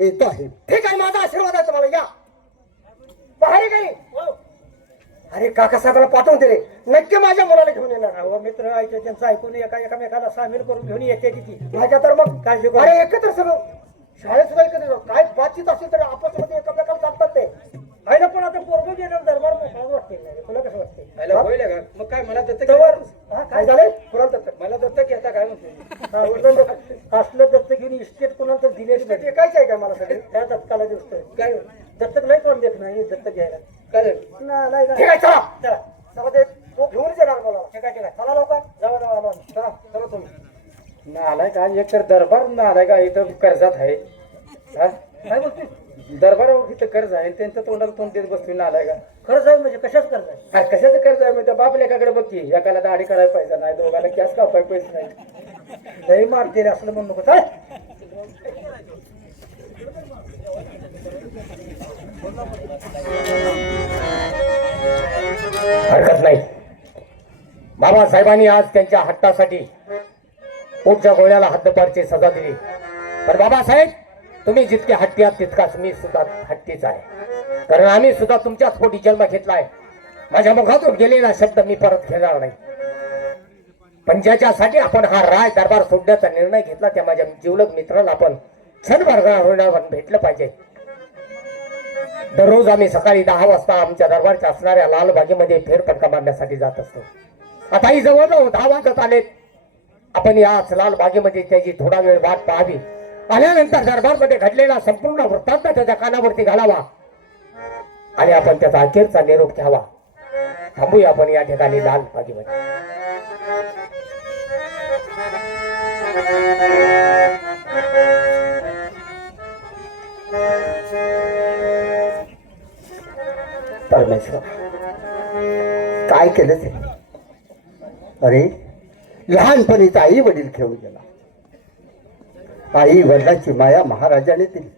येतो आहे. ठीक आहे, माझा आशीर्वाद आहे तुम्हाला. या बाहेर काही. अरे काका साहेबाला पाठवून दे रे, नक्की माझ्या मुलाला घेऊन येणार. अहो मित्र ऐकते त्यांचं ऐकून एकामेकाला सामील करून घेऊन येते तिथे. माझ्या तर मग काय अरे एकत्र सगळं शाळेत सुद्धा एकत्र काय बातचीत असेल तर आपसमध्ये एकमेकाला चालतात ते आहे ना. पण आता पोरगं गेलं दरबार मोकळा वाटते. तुला कसं वाटते? होईल का मग? काय मला दत्तक काय झालंय कुणाला दत्तक? मला दत्तक घेता काय म्हणते? असलं दत्तक घेऊन इस्टेट कोणाला तर दिलेली ते टेकायचं आहे का मला सगळे? त्या दत्तकाला दिसतोय. काय दत्तक नाही कोण देत नाही दत्तक घ्यायला. काय झालं? नाही ठीक आहे, चला चला चला ते तो घेऊन येणार मला. ठीक आहे चला लवकर. जावा जावा आलो. चला चला तुम्ही. ना आलाय का? एक तर दरबार ना आलाय का? इथं कर्जात आहे. हा? काय बोलते? दरबारावर इथं कर्ज आहे, त्यांच्या तोंडाला तोंड देत बसतो ना आलाय का? खरंच आहे म्हणजे कशाच करताय? हा, कशाचं कर्ज आहे? मी त्या बाप लेकाकडे बघ की, एकाला दाढी करायला पाहिजे नाही, दोघाला कॅस कापाय पैसे नाही. लई मारते रे असलं म्हणू नको. काय हरकत नाही. बाबासाहेबांनी आज त्यांच्या हट्टासाठी पोटच्या गोळ्याला हद्दपारची सजा दिली. पण बाबासाहेब, तुम्ही जितके हट्टी आहात तितकाच मी सुद्धा हट्टीच आहे. कारण आम्ही सुद्धा तुमच्याच पोटी जन्म घेतलाय. माझ्या मुखातून गेलेला शब्द मी परत घेणार नाही. पण ज्याच्यासाठी आपण हा राय दरबार सोडण्याचा निर्णय घेतला त्या माझ्या जिवलग मित्राला आपण क्षणभर भेटलं पाहिजे. दररोज आम्ही सकाळी 10 वाजता आमच्या दरबारच्या असणाऱ्या लालबागेमध्ये फेरफटका मारण्यासाठी जात असतो. आताही जवळजवळ 10 वाजत आलेत. आपण याच लालबागेमध्ये त्याची थोडा वेळ वाट पाहावी. आल्यानंतर दरबारमध्ये घडलेला संपूर्ण वृत्तांत त्याच्या कानावरती घालावा आणि आपण त्याचा अखेरचा निरोप घ्यावा. थांबूया आपण या ठिकाणी लालबागेमध्ये. परमेश्वर काय केलं ते? अरे लहानपणीच आई वडील घेऊन गेला. आई वडिलांची माया महाराजाने दिली.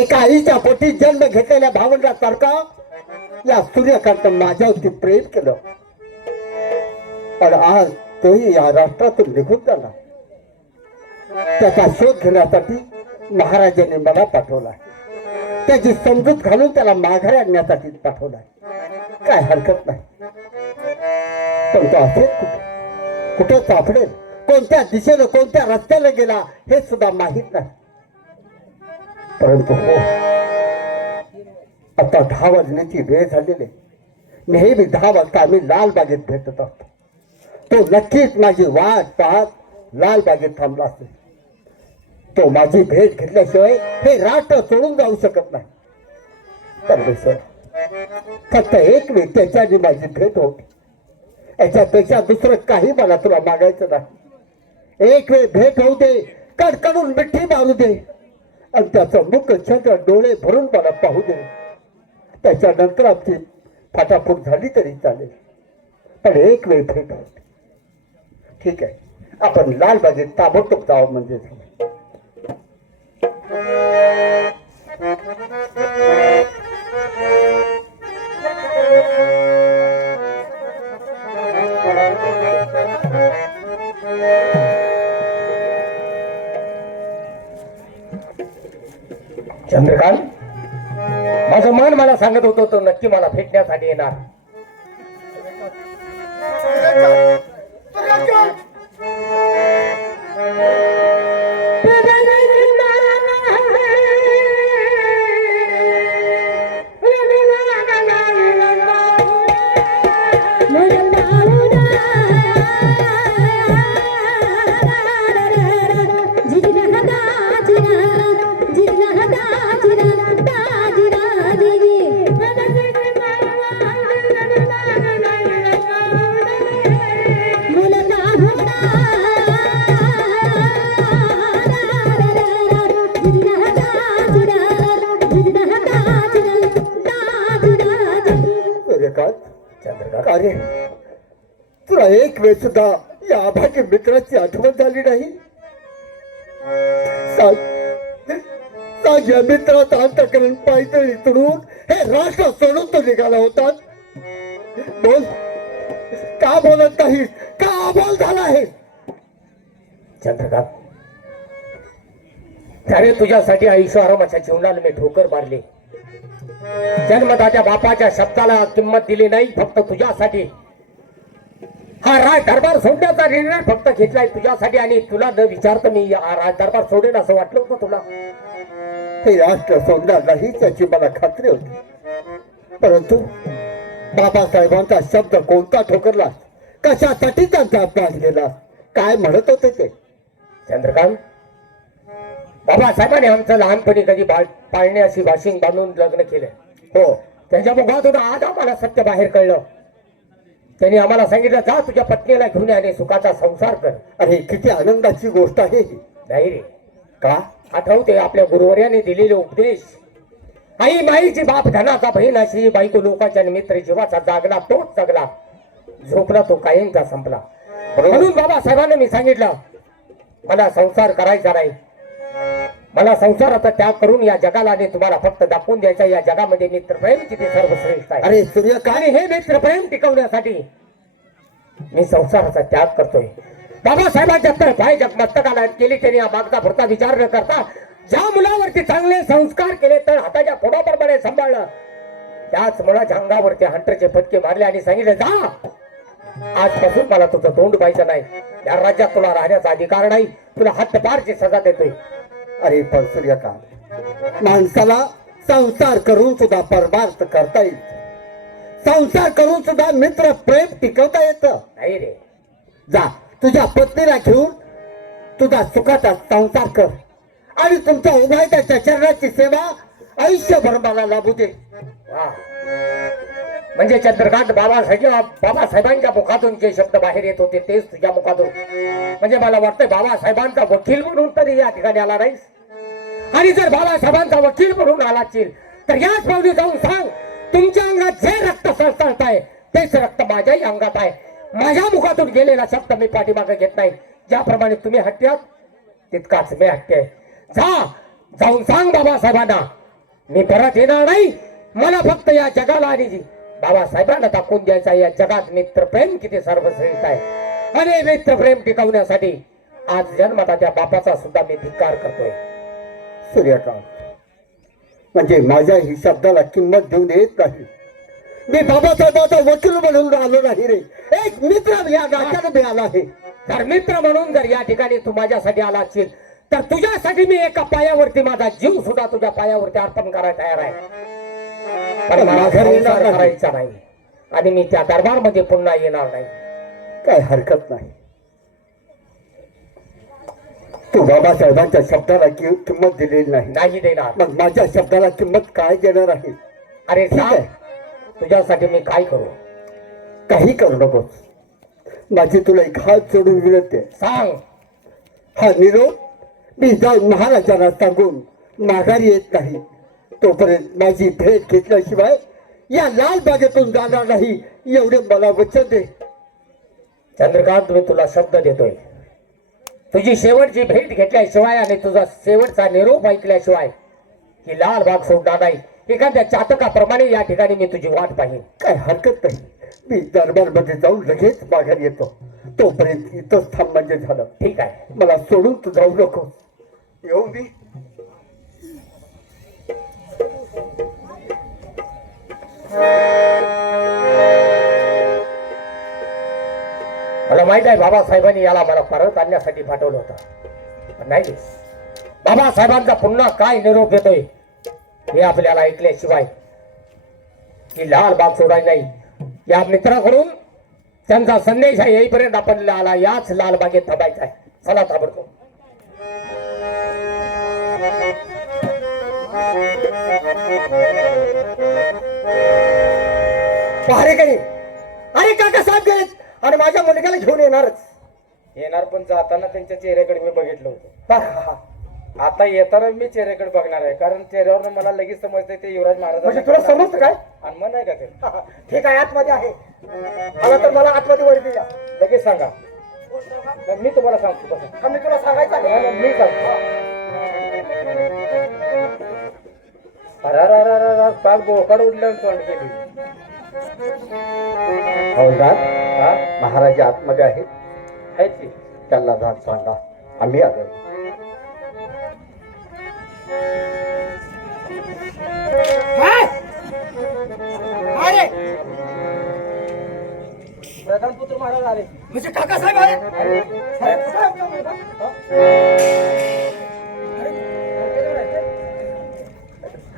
एका आईच्या पोटी जन्म घेतलेल्या भावंडासारखा या सूर्यकांत माझ्यावरती प्रेम केलं. पण आज तोही या राष्ट्रातून निघून झाला. त्याचा शोध घेण्यासाठी महाराजांनी मला पाठवला. त्याची समजूत घालून त्याला माघारी आणण्यासाठी पाठवलाय. काय हरकत नाही. पण तो असेल कुठे सापडेल, कोणत्या दिशेने कोणत्या रस्त्याला गेला हे सुद्धा माहीत नाही. परंतु हो, आता 10 वाजण्याची वेळ झालेली. नेहमी 10 वाजता आम्ही लालबागेत भेटत असतो. तो नक्कीच माझी वाट पाहत लालबागेत थांबला असेल. तो माझी भेट घेतल्याशिवाय हे राष्ट्र सोडून जाऊ शकत नाही. परमेश्वर, फक्त एक वेळ त्याच्याने माझी भेट होती. याच्यापेक्षा दुसरं काही मला तुला मागायचं नाही. एक वेळ भेट होऊ दे, कडकडून मिठी मारू दे आणि त्याचं मुख चंद्र डोळे भरून मला पाहू दे. त्याच्यानंतर आमची फाटाफूट झाली तरी चालेल, पण एक वेळ भेट होती. ठीक आहे, आपण लालबागेत ताबडतोब जावं म्हणजे चंद्रकांत, माझं मन मला सांगत होतं तो नक्की मला भेटण्यासाठी येणार. अरे तुला एक वेळ सुद्धा या आभाच्या मित्राची आठवण झाली नाही? या मित्राचा अंतकरण पायदळी तुडून हे राष्ट्र सोडून तो निघाला होता. बोल, का बोलत नाहीस? का अबोल झाला आहे? चंद्रकांत, त्याने तुझ्यासाठी आयुष्य आरामाच्या जीवनाला मी ठोकर मारली. जन्मदात्या बापाच्या शब्दाला किंमत दिली नाही. फक्त तुझ्यासाठी हा राज दरबार सोडण्याचा निर्णय फक्त घेतलाय तुझ्यासाठी. आणि तुला न विचारता मी हा राज दरबार सोडेन असं वाटलं होतं तुला? हे राष्ट्र सोडणार नाही त्याची मला खात्री होती. परंतु बाबासाहेबांचा शब्द कोणता ठोकरला? कशासाठी त्यांचा अपमान केला? काय म्हणत होते ते? चंद्रकांत, बाबासाहेबांनी आमचं लहानपणी कधी पाळणे अशी वाशिंग बांधून लग्न केलं. हो, त्याच्या मुखातून आज आम्हाला सत्य बाहेर कळलं. त्यांनी आम्हाला सांगितलं, जा तुझ्या पत्नीला घेऊन ये आणि सुखाचा संसार कर. अरे किती आनंदाची गोष्ट आहे ही. नाही रे, का? आठवते आपल्या गुरुवर्याने दिलेले उपदेश. आई माईची बाप धनाचा बहीण अशी बायको लोकांच्या निमित्त जीवाचा जागला तोच जगला, झोपला तो कायमचा संपला. म्हणून बाबासाहेबांना मी सांगितलं, मला संसार करायचा नाही. मला संसाराचा त्याग करून या जगाला आणि तुम्हाला फक्त दाखवून द्यायचा या जगामध्ये मित्रप्रेम किती सर्वश्रेष्ठ आहे. अरे सूर्यकांत, आणि हे मित्रप्रेम टिकवण्यासाठी मी संसाराचा त्याग करतोय. बाबासाहेबांच्या तर पाय मस्तकाला केली त्यांनी मागचा पुढचा विचार न करता ज्या मुलावरती चांगले संस्कार केले तर हाताच्या फोडाप्रमाणे सांभाळलं, त्याच मुलाच्या अंगावरती हंटरचे फटके मारले आणि सांगितले, जा आजपासून मला तुझं तोंड पाहिजे नाही. या राज्यात तुला राहण्याचा अधिकार नाही. तुला हद्दपारची सजा देतोय. अरे पण सूर्यकांत, माणसाला संसार करून सुद्धा परमार्थ करता येईल. संसार करून सुद्धा मित्र प्रेम टिकवता येतं. नाही रे, जा तुझ्या पत्नीला घेऊन तुझा सुखाचा संसार कर आणि तुमच्या उभयच्या चरणाची सेवा आयुष्यभर मला लाभू दे. वा. म्हणजे चंद्रकांत, बाबासाहेबांच्या मुखातून जे शब्द बाहेर येत होते तेच तुझ्या मुखातून. म्हणजे मला वाटतं बाबासाहेबांचा वकील म्हणून तरी या ठिकाणी आला नाहीस. आणि जर बाबासाहेबांचा वकील म्हणून आलाचील तर याच पावली जाऊन सांग, तुमच्या अंगात जे रक्त सळसळत आहे तेच रक्त माझ्याही अंगात आहे. माझ्या मुखातून गेलेला शब्द मी पाठीमागे घेत नाही. ज्याप्रमाणे तुम्ही हट्टी आहात तितकाच मी हट्टी आहे. जाऊन सांग बाबासाहेबांना, मी परत येणार नाही. मला फक्त या जगाला आणि बाबासाहेबांना दाखवून द्यायचा या जगात मित्रप्रेम किती सर्वश्रेष्ठ आहे. आणि मित्रप्रेम टिकवण्यासाठी आज जन्मता त्या बापाचा सुद्धा मी धिक्कार करतोय. सूर्यकांत, म्हणजे माझ्या ही शब्दाला किंमत देऊन येत नाही. मी बाबासाहेबांचा वकील म्हणून आलो नाही रे, एक मित्र या नात्याने मी आला आहे. तर मित्र म्हणून जर या ठिकाणी तू माझ्यासाठी आला असशील तर तुझ्यासाठी मी एका पायावरती माझा जीव सुद्धा तुझ्या पायावरती अर्पण करायला तयार आहे. पण मला संसार करायचा नाही आणि मी त्या दरबारमध्ये पुन्हा येणार नाही. काय हरकत नाही. तू बाबासाहेबांच्या शब्दाला किंमत दिलेली नाही. नाही देणार. मग माझ्या शब्दाला किंमत काय देणार आहे? अरे ठीक सांग, आहे, तुझ्यासाठी मी काय करू? काही करू नकोस. माझी तुला एक हात सोडून विनंती आहे. सांग. हा निरोप मी जाऊन महाराजांना सांगून माघारी येत नाही तोपर्यंत माझी भेट घेतल्याशिवाय या लाल बागेतून जाणार नाही, एवढे मला वचन दे. चंद्रकांत, मी तुला शब्द देतोय, तुझी शेवटची भेट घेतल्याशिवाय आणि तुझा शेवटचा निरोप ऐकल्याशिवाय ही लाल बाग सोडणार नाही. एखाद्या चातकाप्रमाणे या ठिकाणी मी तुझी वाट पाहिन. काय हरकत नाही, मी दरबारमध्ये जाऊन लगेच माघारी येतो. तोपर्यंत इथंच थांब म्हणजे झालं. ठीक आहे. मला सोडून तू जाऊ नको. येऊ मी. मला माहित आहे बाबासाहेबांनी याला मला परत आणण्यासाठी पाठवलं होतं, पण नाही, बाबासाहेबांचा पुन्हा काय निरोप येतोय हे आपल्याला ऐकल्याशिवाय ही लाल बाग सोडायची नाही. या मित्राकडून त्यांचा संदेश आहे येईपर्यंत आपण याच लाल बागेत थांबायचा आहे. चला ताबडतोब. पहारेकरी, अरे काका साहेब गेलेत आणि माझ्या मुलग्याला घेऊन येणारच. येणार, पण जाताना त्यांच्या चेहऱ्याकडे मी बघितलं होतं. आता येताना मी चेहऱ्याकडे बघणार आहे, कारण चेहऱ्यावर मला लगेच समजतंय ते युवराज महाराज. म्हणजे तुला समजतं काय? आणि मन आहे का ते? ठीक आहे, आतमध्ये आहे. आला तर मला आतमध्ये वर द्या. लगेच सांगा. मी तुम्हाला सांगतो. बसा. का मी तुला सांगायचं आहे? मी सांगतो. अरे पाक बोकाड उडल्यावर तोंड गेली. हवलदार, हा, महाराज आतमध्ये आहेत. आहेत की? त्यांना जात सांगा आम्ही आलो. तर महाराज आले. म्हणजे काकासाहेब आले साहेब, कुठं आहे आपला मुलगा?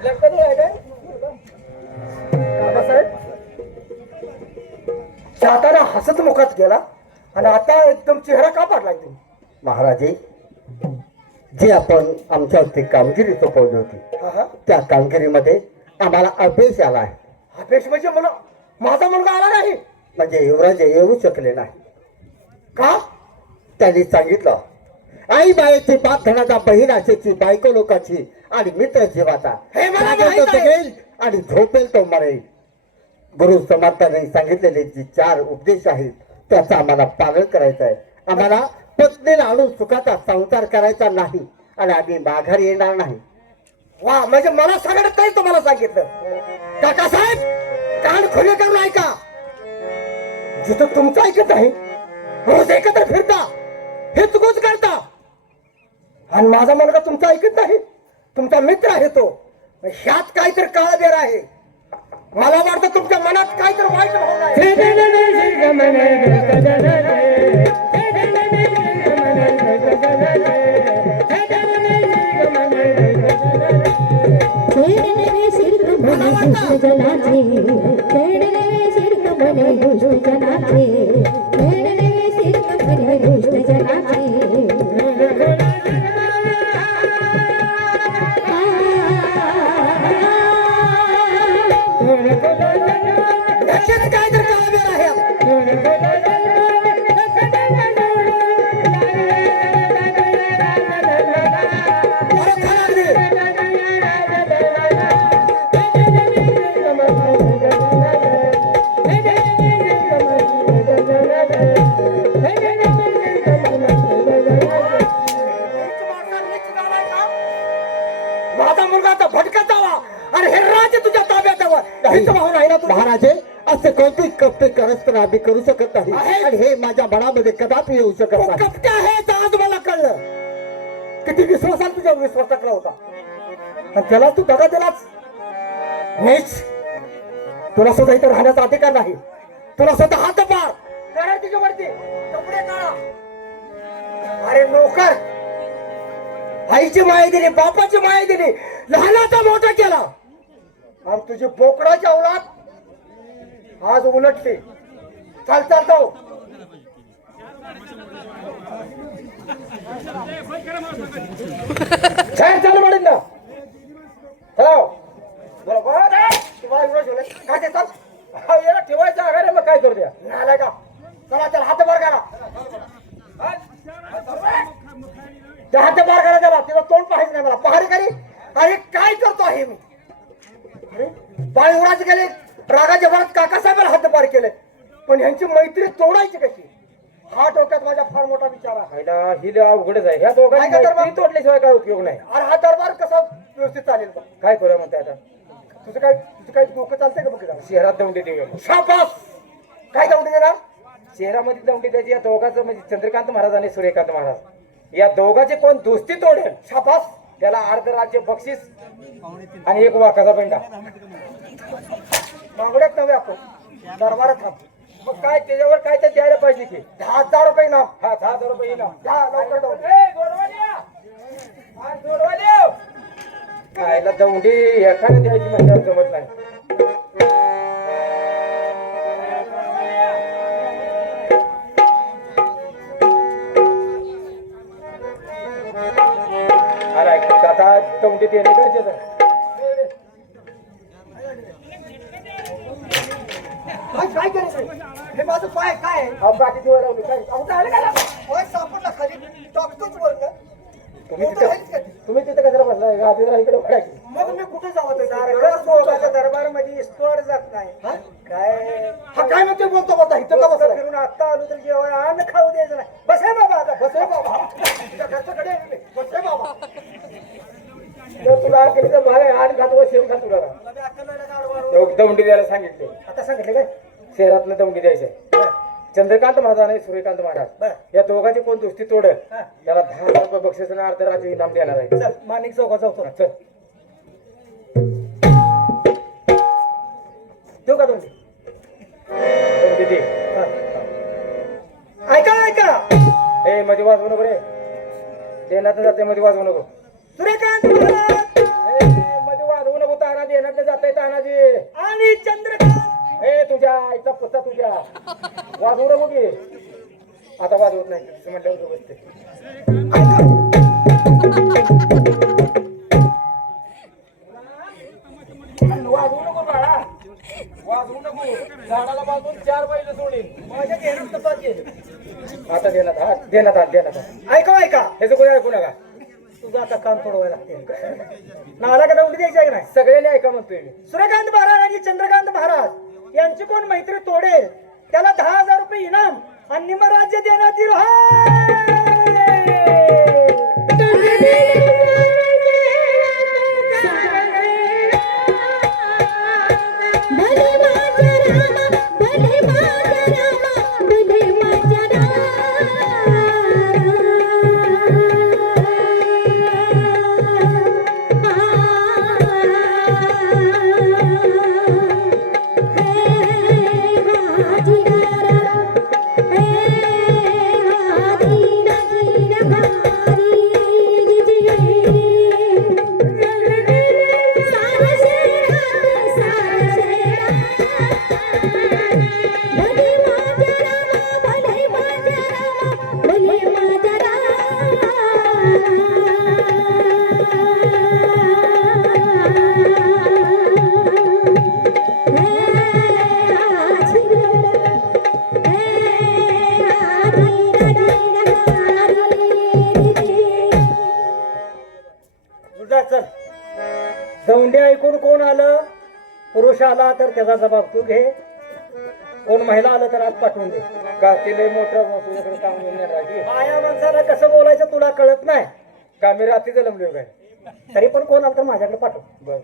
लंकेवर आहे काय? काकासाहेब जाताना हसत मुखात गेला आणि आता एकदम चेहरा का पाडलाय तुम्ही? महाराजे, जी आपण आमच्यावरती कामगिरी सोपवली होती हा हा त्या कामगिरीमध्ये आम्हाला अपयश आला आहे. अपेक्ष म्हणजे मला माझा मुलगा आला नाही म्हणजे युवराज येऊ शकले नाही. का? त्यांनी सांगितलं, आई बायेची पाच धनाचा बहीण आशेची बायको लोकाची आणि मित्र जीवाचा हे मला जागेल माहित तो आहे. जगेल आणि झोपेल तो मरेल. गुरु समर्थांनी सांगितलेले जे 4 उपदेश आहेत त्याचं आम्हाला पालन करायचं आहे. आम्हाला पत्नीला आणून सुखाचा संसार करायचा नाही आणि आम्ही माघारी येणार नाही. वा, म्हणजे मला सगळं काही तुम्हाला सांगितलं. काकासाहेब कान खुले करून ऐका. जिथं तुमचं ऐकत आहे रोज एकत्र फिरता हे चुकूच करता आणि माझा मुलगा तुमचा ऐकत नाही, तुमचा मित्र आहे तो. ह्यात काहीतरी काळबेर आहे. मला वाटतं तुमच्या मनात काहीतरी वाईट भावना आहे. छेडले शिर्क म्हणे दुष्ट जनाचे, छेडले शिर्क म्हणे दुष्ट जनाचे, छेडले शिर्क म्हणे दुष्ट जनाचे. नक्कीच काहीतरी काळबेर आहे. बरं, खरं अगदी. माझा मुलगा आता भटकत जावा आणि हे राज्य तुझ्या ताब्यात यावं. हीच भावना आहे ना तुझी? महाराजे, असे कोणतेही कप्पे करस्तर आम्ही करू शकत नाही आहे. आणि हे माझ्या मनामध्ये कदापि येऊ शकत तो नाही. कपट्या आहे तर आज मला कळलं. किती विश्वासाला तुझ्या विश्वास टाकला होता आणि त्याला तू दगा दिलाच. नीच, तुला सुद्धा इथे राहण्याचा अधिकार नाही. तुला स्वतः हात पार करा तिच्यावरती कपडे काढा. अरे नोकर, आईची माया दिली, बापाची माया दिली, लहानाचा मोठा केला आणि तुझी बोकडाची औलाद आज उलटली. चाल चाल जाऊ. छान चालू म्हणेन ना. हॅलो बरोबर तुम्हाला एवढं ठेवलंय. काय ते चाल हा, याला ठेवायचं आगार मग काय करू द्या. आलाय का? चला त्याला हात बार करा. त्या हात बार करा त्याला. तिला तोंड पाहायचं नाही मला. पहारी करी. अरे काय करतो आहे मी? अरे बाळयुवराज गेले रागाच्या भरात काकासाहेबाला हातभार केले, पण यांची मैत्री तोडायची कशी हा डोक्यात माझ्या फार मोठा विचार आहे. पहिला ही लय अवघडच आहे. ह्या दोघांनी काय करता मैत्री तोडल्याशिवाय काय उपयोग नाही. अरे हा दरबार कसा व्यवस्थित चालेल बघ. काय करूया म्हणते आता? तुझं काही डोकं चालतंय का बघ जरा. शहरात दौंडी देऊया मग. शाबास. काय जाऊ देणार? शहरामध्ये दौंडी द्यायची या दोघांचं, म्हणजे चंद्रकांत महाराज आणि सूर्यकांत महाराज, या दोघांचे कोण दोस्ती तोडेल शाबास. त्याला अर्ध राज्य बक्षीस आणि 1 वाकाचा पेंडा. मागण्यात नव्हे आपण दरबारात थांब. मग काय त्याच्यावर काय तर द्यायला पाहिजे की. 10,000 रुपये नाव. हा, 10,000 रुपये येईल. द्या लवकर जाऊ. कायला दौंडी एखाद्या द्यायची म्हणजे जमत नाही. अरे आता दौंडी देणे गरजेचं आहे. काय करायचं? हे माझं पाय काय आहे? अहो, गाठी देवा लावली काय? अहो, झालं का? पाय सापडला खाली. टाकतोच वर का? तुम्ही मोठं आहेच का तिथे ते? तुम्ही तिथे कशाला बसलाय? गाठी जरा इकडे बघायची. मग मी कुठे जावं ते? दरबारमध्ये स्टोअर जात नाही. हा? काय हा काय म्हणते बोलतो बोलता इथं का बसलाय? फिरून आता आलो तर जेवण अन्न खाऊ द्यायचं नाही. बस आहे बाबा आता. बस रे बाबा. तुझ्या घरच्याकडे आहे मी. बस रे बाबा. जर तुला केली तर भाग आहे आणि खातो व शेण खातो तुला. मला बी अक्कल नाही का दरबारवर? एवढं दौंडी द्यायला सांगितले. आता सांगितले काय? शहरातलं दौंडी द्यायचंय. चंद्रकांत महाराज आणि सूर्यकांत महाराज या दोघांची कोण दोस्ती तोडेल त्याला 10,000 रुपये बक्षीस आणि अर्ध राज्य इनाम देणार आहे. चल माणिक चौकात जाऊ. चल. देऊ का तुम्ही? दौंडी दे. ऐका ऐका ए मध्ये वाजवू नको रे देण्यात जाते मध्ये वाजवू नको सूर्यकांत महाराज ए, मध्ये वाजवू नको ताना देण्यात जाते तानाजी आणि चंद्रकांत ए तुझ्या आईचा पुत्ता तुझ्या वाजवू नको की आता वाजवत नाही तसं म्हटल्यावर बसते वाजवू नको बाळा वाजवू नको झाडाला बाजून 4 बैल सोडीन माझ्या घेण्यात तपास केली आता देण्यात हात देण्यात हात देण्यात हात ऐका ऐका ह्याचं कोणी ऐकू नका तुझं आता कान थोडवायला लागते नाला का दौंडी द्यायची आहे का नाही सगळ्यांनी ऐका म्हणतोय मी सूर्यकांत महाराज आणि चंद्रकांत महाराज यांची कोण मैत्री तोडेल त्याला 10,000 रुपये इनाम आणि निम राज्य देण्यात येईल भले माझ्या रामा भले माझ्या रामा भले माझ्या चल दौंडी ऐकून कोण आलं पुरुष आला तर त्याचा जबाब तू घे कोण महिला आलं तर आज पाठवून दे का ते लय मोठं तुझ्याकडे काम येणार राजी माया माणसाला कसं बोलायचं तुला कळत नाही का मी रात्री जलमलोय काय तरी पण कोण आलं तर माझ्याकडे पाठव बर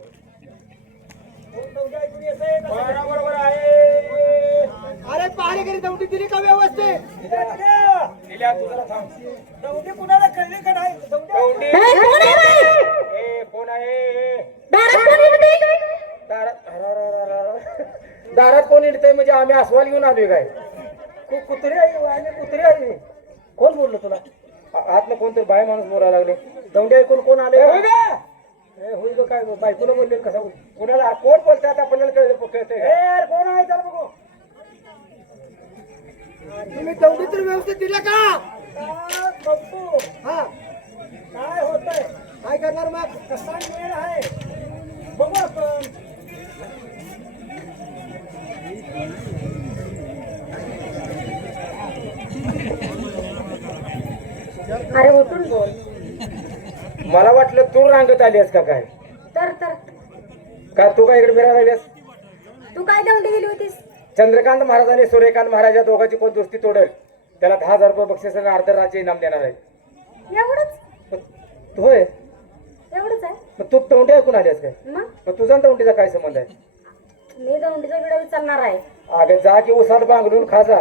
बरोबर आहे अरे पहारेकरी दौंडी दिली का व्यवस्थित दिल्या तू जरा थांब दौंडी कुणाला कळली का नाही दौंडी ए कोण आहे दारात कोण येतंय म्हणजे आम्ही अस्वाल घेऊन आलोय काय कुत्री आहे आणि कुत्री आहे कोण बोललो तुला आतनं कोणतरी बाय माणूस बोलायला लागले दौंडी ऐकून कोण आले होय का? होईल का काय बायकोला बोलले कसा होईल कुणाला कोण बोलतात आपल्याला कळतंय का? यार कोण आहे तर बघू तुम्ही दौंडी तर व्यवस्थित दिला का बघतो हा काय होतंय काय करणार मग कसा वेळ आहे बघू आपण अरे उठून बोल मला वाटलं तू रांगत आलीस का काय तर का तू काय इकडे फिरायला लागलीस तू काय दौंडी दिली होतीस चंद्रकांत महाराज आणि सूर्यकांत महाराज या दोघांची कोण दोस्ती तोडेल त्याला 10,000 रुपये बक्षीस आणि अर्ध राज्य इनाम देणार आहे एवढंच तू होय एवढंच आहे मग तू तोंडी ऐकून आलीस काय मग तुझा आणि तोंडीचा काय संबंध आहे मी दौंडीचा विडा विचारणार आहे अगं जा की उसात बांगडून खाजा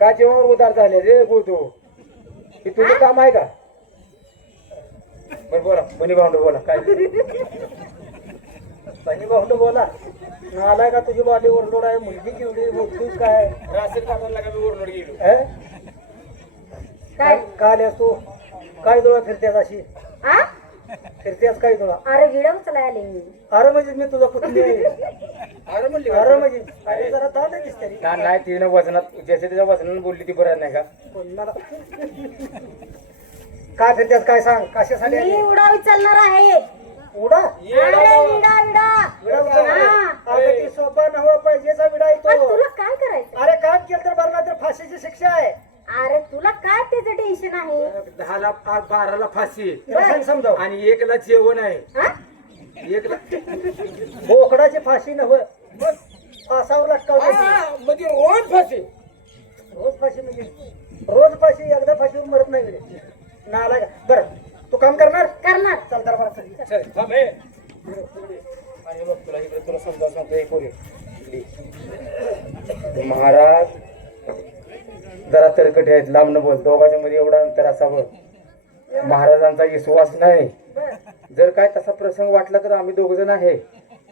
का जेव्हा उदार झाले रे गो तू हे तुझं काम आहे का बरं बोला बनी भाऊंड बोला काय बहिणी भाऊ बोला नालाय का तुझी बाली ओरडोड आहे मुलगी केवढी बोलतोस काय राशीद काकांना का मी ओरडून गेलो अं? काय काल आहेस तू काय डोळा फिरत्यास अशी आ फिरत्यास काय डोळा अरे विडा उचलाय आले मी अरे म्हणजे मी तुझा पुतणी आहे अरे म्हणली अरे म्हणजे अरे जरा दाद दिसते रे. नाही तिने वजनात जसे तिच्या वजनानं बोलली ती बरं नाही का पण मला काय फिरत्यास काय सांग कशासाठी आली? मी उडा विचारणार आहे उडा अरे विडा विडा विडा उचलणार? हा. अगं ती सोपा नवा पाहिजेचा विडा अरे येतो तुला काय करायचं अरे काम केलं तर बरं तर फाशीची शिक्षा आहे अरे तुला काय त्याचं टेन्शन आहे 10ला 12ला फाशी त्याला सांग समजाव आणि 1ला जेवण आहे हा? 1ला बोकडाची फाशी नव फासावर लटकावली म्हणजे रोज फाशी रोज फाशी म्हणजे रोज फाशी एकदा फाशीवर मरत नाही रे नालाय का बरं तू काम करणार करणार चल तर बरं चल. चल थांब हे आणि बघ तुला इकडे तुला समजा सांगतो हे कोणी महाराज जरा तरकट आहेत लांब न बोल दोघांच्या मध्ये एवढा अंतर असावं महाराजांचा विश्वास नाही जर काय तसा प्रसंग वाटला तर आम्ही दोघ जण आहे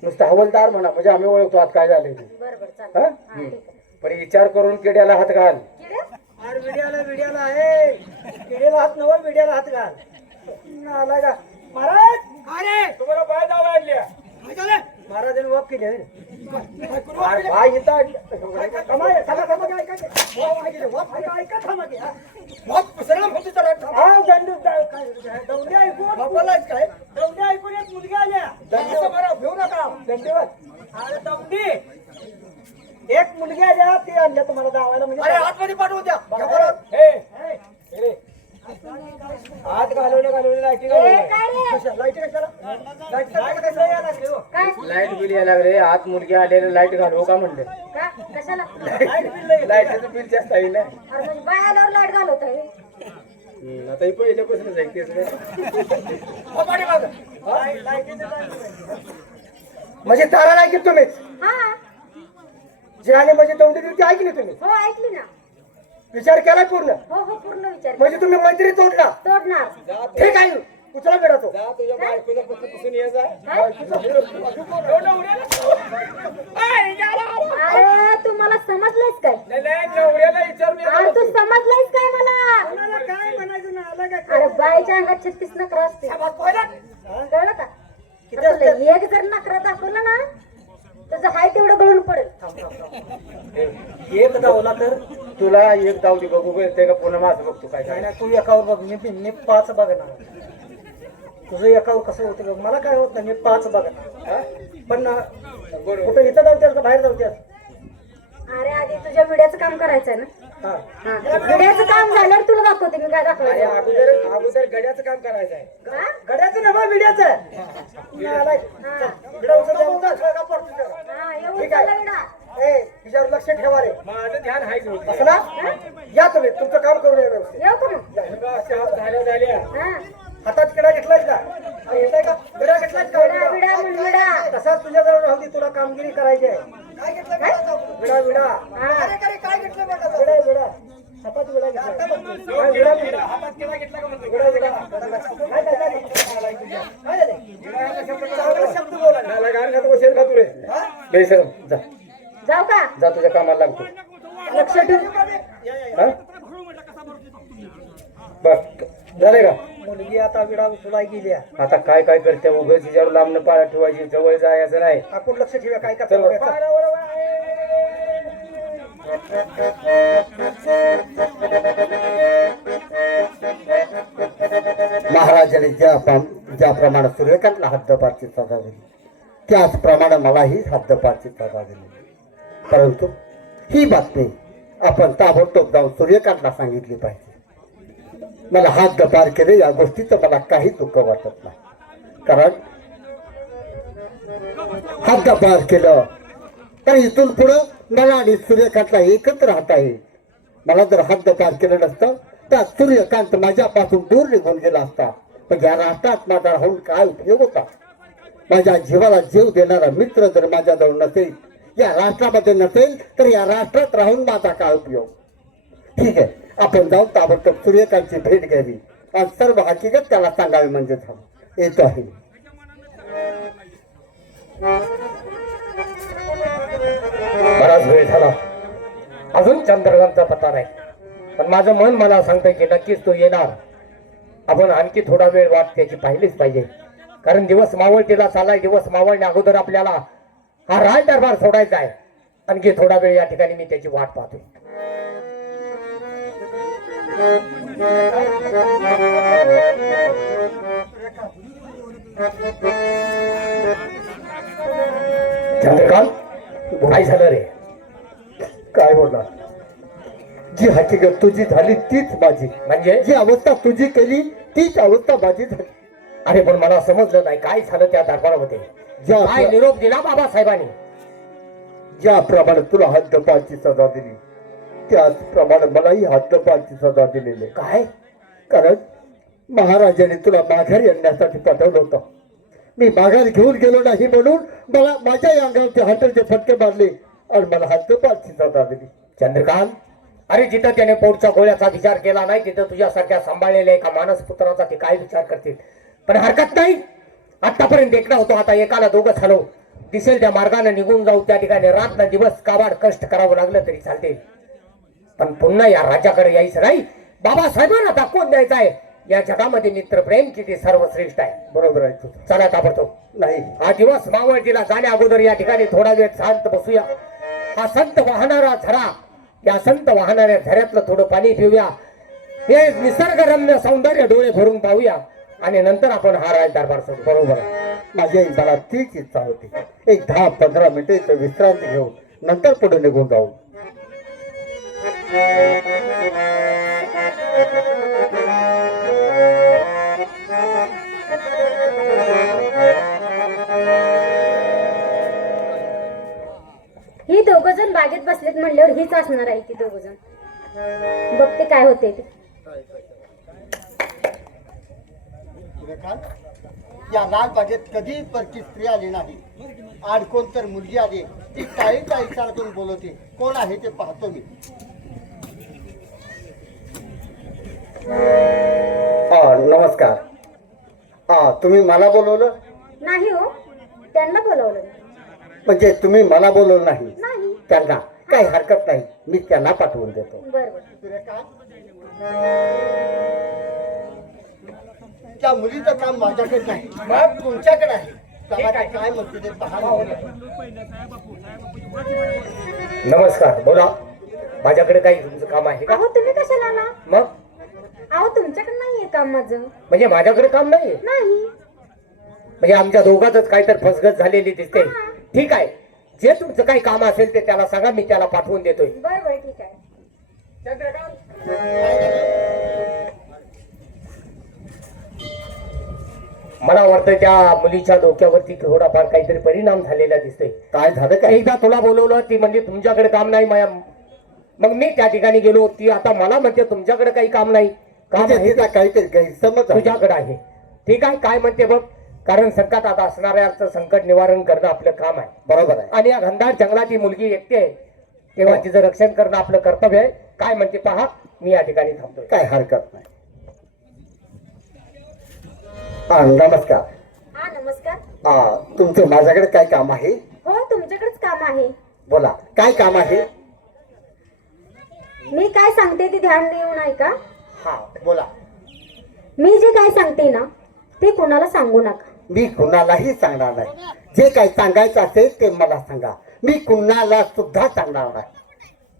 नुसतं हवलदार म्हणा म्हणजे आम्ही ओळखतो आज काय झाले बरं बरं हा? चालेल हा, ठीक आहे. पण विचार करून किड्याला हात घाल किडे? अरे विड्याला आहे किडीला हात नव विड्याला हात घाल नाला का महाराज अरे तुम्हाला पाय जाऊ आणल्या काय झालं महाराजांनी वाप केली आहे अरे भाई इथं थांबा थांबा काय काय ऐका थांबा की वाप सलाम होती तर हा दंड दौंडी ऐकून बाबाला काय दौंडी ऐकून एक मुलगी आल्या असं बरं घेऊ नका दंडीवर अरे दौंडी एक मुलगी आल्या ती आणल्या तुम्हाला दावायला म्हणजे अरे आतमध्ये पाठवू द्या हात घालवले लाईटी काय रे लाईटी कशाला लाईट कशाला यायला लागली हो? काय लाईट बिल यायला लागले आत मुलगी आलेले लाईट घालू का म्हणले का कशाला लाईट बिल लई- लाईटचं बिल जास्त आहे ना अरे म्हणजे बाय आल्यावर लाईट घालवत आहे आता ही पहिल्यापासूनच ऐकतेच हो, पाठीमागं. लाईटीचं लाईट. म्हणजे तारा नाही की तुम्हीच हा जे आले म्हणजे दौंडी दिली ती ऐकली तुम्ही हो ऐकली ना विचार केलाय पूर्ण हो हो पूर्ण विचार म्हणजे तुम्ही मैत्री तोडला तोडणार ठीक आहे उचला बेडा तो तुझ्या बायकोचा फक्त पुसून ये जा अरे तू मला समजलंयस काय नवऱ्याला विचारून अरे तू समजलंयस काय मला कोणाला काय म्हणायचं ना आलं का अरे बाईच्या अंगात 36 नखरा असते कळलं का किती आता तुला एक जर नखरा दाखवला ना त्याचं हाय तेवढं गळून पडेल एक धावला तर तुला एक दावली बघू ते का पुन्हा माझं बघतो काय नाही नाही तू एकावर बघ मी 5 बघणार तुझं एकावर कसं होतं बघ मला काय होत नाही मी 5 बघणार हा? पण कुठं इथं धावत्यास का बाहेर धावत्यास अरे आधी तुझ्या विड्याचं काम करायचंय ना हा हा. विड्याचं काम झाल्यावर तुला दाखवते मी काय दाखवायचं अगोदर गड्याचं काम करायचं आहे हा? गड्याचं ना बा विड्याचं विडा उचल द्या, उचल. सगळा पडतो त्याला. हा एवढं ठीक आहे. चालला विडा ए तिच्यावर लक्ष ठेवा रे माझं ध्यान आहे की असं ना या तुम्ही तुमचं काम करून या व्यवस्थित येऊ का मग झाल्या हा हातात किडा घेतलाय का हा, घेतलाय का विडा घेतलाय का विडा विडा म्हण विडा तसाच तुझ्याजवळ राहू दे तुला कामगिरी करायची आहे काय घेतलं विडा विडा हा. काय घेतलं विडा विडा हातात विडा घेतला हा, विडा विडा हातात केला घेतला का म्हणतो विडा विडा काय झालं? चांगला शब्द बोला ना. मला गाण खातो शेर खातो रे हा? बेशरम जा जाऊ का जा तुझ्या कामाला लागतो लक्ष ठेव हा? बस झाले का मुलगी आता विडा उचलाय गेली आहे. आता काय काय करते उगाच तिच्यावर लांब पाळा ठेवायची जवळ जायचं नाही आपण लक्ष ठेवूया काय चल बरं. महाराजाने ज्याप्रमाणे सूर्यकांतला हद्दपारची सजा दिली त्याचप्रमाणे मलाही हद्दपारची सजा दिली परंतु ही बातमी आपण ताबडतोब जाऊन सूर्यकांतला सांगितली पाहिजे मला हद्दपार केले या गोष्टीचं मला काही दुःख वाटत नाही कारण हद्दपार केलं तर इथून पुढं मला आणि सूर्यकांतला एकच राहता येईल मला जर हद्दपार केलं नसतं तर सूर्यकांत माझ्यापासून दूर निघून गेला असता पण या राष्ट्रात माझा राहून काय उपयोग होता माझ्या जीवाला जीव देणारा मित्र जर माझ्याजवळ नसेल या राष्ट्रामध्ये नसेल तर या राष्ट्रात राहून माझा काय उपयोग ठीक आहे आपण जाऊन ताबडतोब सूर्यकांतची भेट घ्यावी आणि सर्व हकीकत त्याला सांगावी म्हणजे झालं येतो आहे बराच वेळ झाला अजून चंद्रकांतचा पत्ता नाही पण माझं मन मला सांगतंय की नक्कीच तो येणार आपण आणखी थोडा वेळ वाट त्याची पाहिलीच पाहिजे कारण दिवस मावळतीला चालाय दिवस मावळण्या अगोदर आपल्याला हा राज दरबार सोडायचा आहे आणखी थोडा वेळ या ठिकाणी मी त्याची वाट पाहतोय चंद्रकांत काय झालं रे काय बोलणार जी हकीकत तुझी झाली तीच माझी म्हणजे जी अवस्था तुझी केली तीच अवस्था माझी झाली अरे पण मला समजलं नाही काय झालं त्या दरबारामध्ये काय निरोप दिला बाबासाहेबांनी ज्याप्रमाणे तुला हद्दपारची सजा दिली त्याचप्रमाणे मलाही हद्दपारची सजा दिलेली आहे. काय कारण महाराजांनी तुला माघारी आणण्यासाठी पाठवलं होतं मी माघार घेऊन गेलो नाही म्हणून मला माझ्या या अंगावरती हाताचे फटके मारले आणि मला हद्दपारची सजा दिली चंद्रकांत अरे जिथं त्याने पोटच्या गोळ्याचा विचार केला नाही तिथं तुझ्यासारख्या सांभाळलेल्या एका मानसपुत्राचा ते काय विचार करतील पण हरकत नाही आतापर्यंत एकटा होतो आता एकाला दोघं झालो दिसेल त्या मार्गाने निघून जाऊ त्या ठिकाणी रात ना दिवस काबाड कष्ट करावं लागलं तरी चालते पण पुन्हा या राज्याकडे यायचं नाही. बाबासाहेबांना दाखवून द्यायचं आहे या जगामध्ये मित्रप्रेम किती सर्वश्रेष्ठ आहे. बरोबर आहे तुझं. चला ताबडतोब नाही हा दिवस मावळतीला जाण्या अगोदर या ठिकाणी थोडा वेळ शांत बसूया. हा संत वाहणारा झरा, या संत वाहणाऱ्या झऱ्यातलं थोडं पाणी पिऊया. हे निसर्गरम्य सौंदर्य डोळे भरून पाहूया आणि नंतर आपण हा राज दरबार सोडू. बरोबर आहे. माझी मला तीच इच्छा होती. एक 10-15 मिनिटे विश्रांती घेऊन नंतर पुढे निघून जाऊ. ही दोघ जण बागेत बसलेत म्हणल्यावर हीच असणार आहे ती दोघ जण. बघते काय होते ते. या लाल बागेत कधी परकी स्त्री आली नाही. आड कोण तर मुलगी आली, ती टाळीचा इशारा करून बोलवते. कोण आहे ते पाहतो मी. नमस्कार. तुम्ही मला बोलवलं? नाही हो, त्यांना बोलवलं म्हणजे तुम्ही मला बोलवलं नाही? नाही. त्यांना काही हरकत नाही, मी त्यांना पाठवून देतो. बरोबर. त्या मुलीचं काम माझ्याकडे नाही, मग तुमच्याकडे आहे. समाजात काय म्हणते ते पाहावं. नमस्कार, बोला. माझ्याकडे काही तुमचं काम आहे का? अहो तुम्ही कशाला आला? मग अहो तुमच्याकडे नाहीये काम माझं. म्हणजे माझ्याकडे काम नाहीये? नाही. म्हणजे आमच्या दोघातच काहीतरी फसगत झालेली दिसते. ठीक आहे, जे तुमचं काही काम असेल ते त्याला सांगा, मी त्याला पाठवून देतोय. बरोबर ठीक आहे. मला वाटतं त्या मुलीच्या डोक्यावरती थोडाफार काहीतरी परिणाम झालेला दिसतोय. काय झालं काय? एकदा तुला बोलवलं, ती म्हणजे तुमच्याकडे काम नाही. मग मी त्या ठिकाणी गेलो, ती आता मला म्हणते तुमच्याकडे काही काम नाही. काम म्हणजे आहे तिचा काहीतरी गैरसमज आहे. तुझ्याकडे आहे. ठीक आहे, काय म्हणते बघ. कारण संकटात असणाऱ्याचं संकट निवारण करणं आपलं काम आहे. बरोबर आहे. आणि या घनदाट जंगलात ही मुलगी एकटी आहे, तेव्हा तिचं रक्षण करणं आपलं कर्तव्य आहे. काय म्हणते पहा, मी या ठिकाणी थांबतोय. काय हरकत नाही. नमस्कार. हा नमस्कार. तुमचं माझ्याकडे काय काम आहे? हो तुमच्याकडेच काम आहे. बोला, काय काम आहे? मी काय सांगते ते ध्यान देऊन ऐका. हा बोला. मी जे काय सांगते ना ते कोणाला सांगू नका. मी कुणालाही सांगणार नाही. जे काही सांगायचं असेल ते मला सांगा, मी कुणाला सुद्धा सांगणार नाही.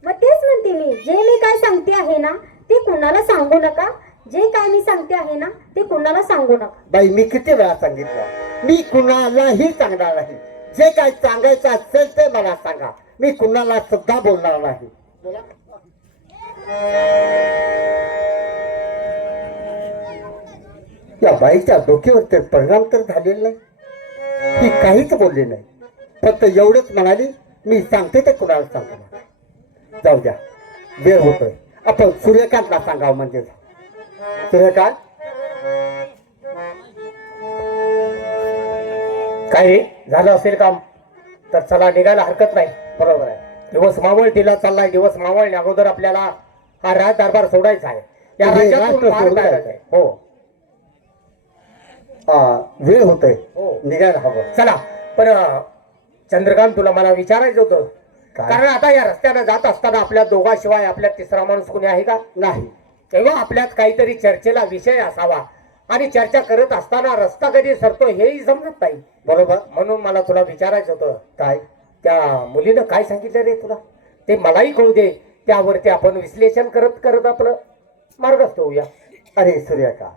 मग तेच म्हणते मी, जे मी काय सांगते आहे ना ते कुणाला सांगू नका. जे काय मी सांगते आहे ना ते कुणाला सांगू नका. बाई, मी किती वेळा सांगितलं, मी कुणालाही सांगणार नाही. जे काही सांगायचं असेल ते मला सांगा, मी कुणाला सुद्धा बोलणार नाही. बोला. या बाईच्या डोक्यावर तर परिणाम तर झालेला नाही. ती काहीच बोलली नाही, फक्त एवढंच म्हणाली, मी सांगते ते कुणाला सांगू नका. जाऊ द्या, वेळ होतोय. आपण सूर्यकांतला सांगावं म्हणजे. सूर्यकांत, काय रे, झालं असेल काम तर चला, निघायला हरकत नाही. बरोबर आहे. दिवस मावळ तिला चाललाय. दिवस मावळण्या अगोदर आपल्याला हा राज दरबार सोडायचा आहे. या म्हणजे राज्यातून राष्ट्र पार सोडून पाडायचं जायचं आहे. आहे. हो वेळ होतोय, हो, निघायला हवं. चला. पण चंद्रकांत, तुला मला विचारायचं होतं, काय? कारण आता या रस्त्यानं जात असताना आपल्या दोघाशिवाय आपल्या तिसरा माणूस कोणी आहे का? नाही. तेव्हा आपल्यात काहीतरी चर्चेला विषय असावा. आणि चर्चा करत असताना रस्ता कधी सरतो हेही समजत नाही. बरोबर. म्हणून मला तुला विचारायचं होतं, काय? त्या मुलीनं काय सांगितलं रे तुला, ते मलाही कळू दे. त्यावरती आपण विश्लेषण करत करत आपलं मार्गस्थ होऊया. अरे सूर्यकांत,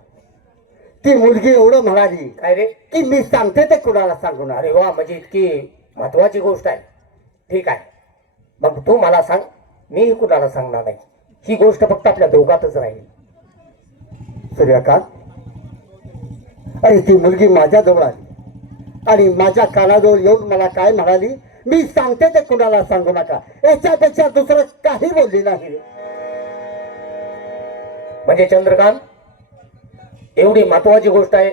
ती मुलगी एवढं म्हणाली काय रे? की मी सांगते ते कुणाला सांगून. अरे वा, म्हणजे इतकी महत्वाची गोष्ट आहे. ठीक आहे, मग तू मला सांग, मीही कुणाला सांगणार नाही. ही गोष्ट फक्त आपल्या दोघातच राहील. सूर्यकांत, अरे ती मुलगी माझ्या जवळ आली आणि माझ्या कानाजवळ येऊन मला काय म्हणाली, मी सांगते ते कुणाला सांगू नका. याच्यापेक्षा दुसरं काही बोलली नाही. म्हणजे चंद्रकांत, एवढी महत्वाची गोष्ट आहे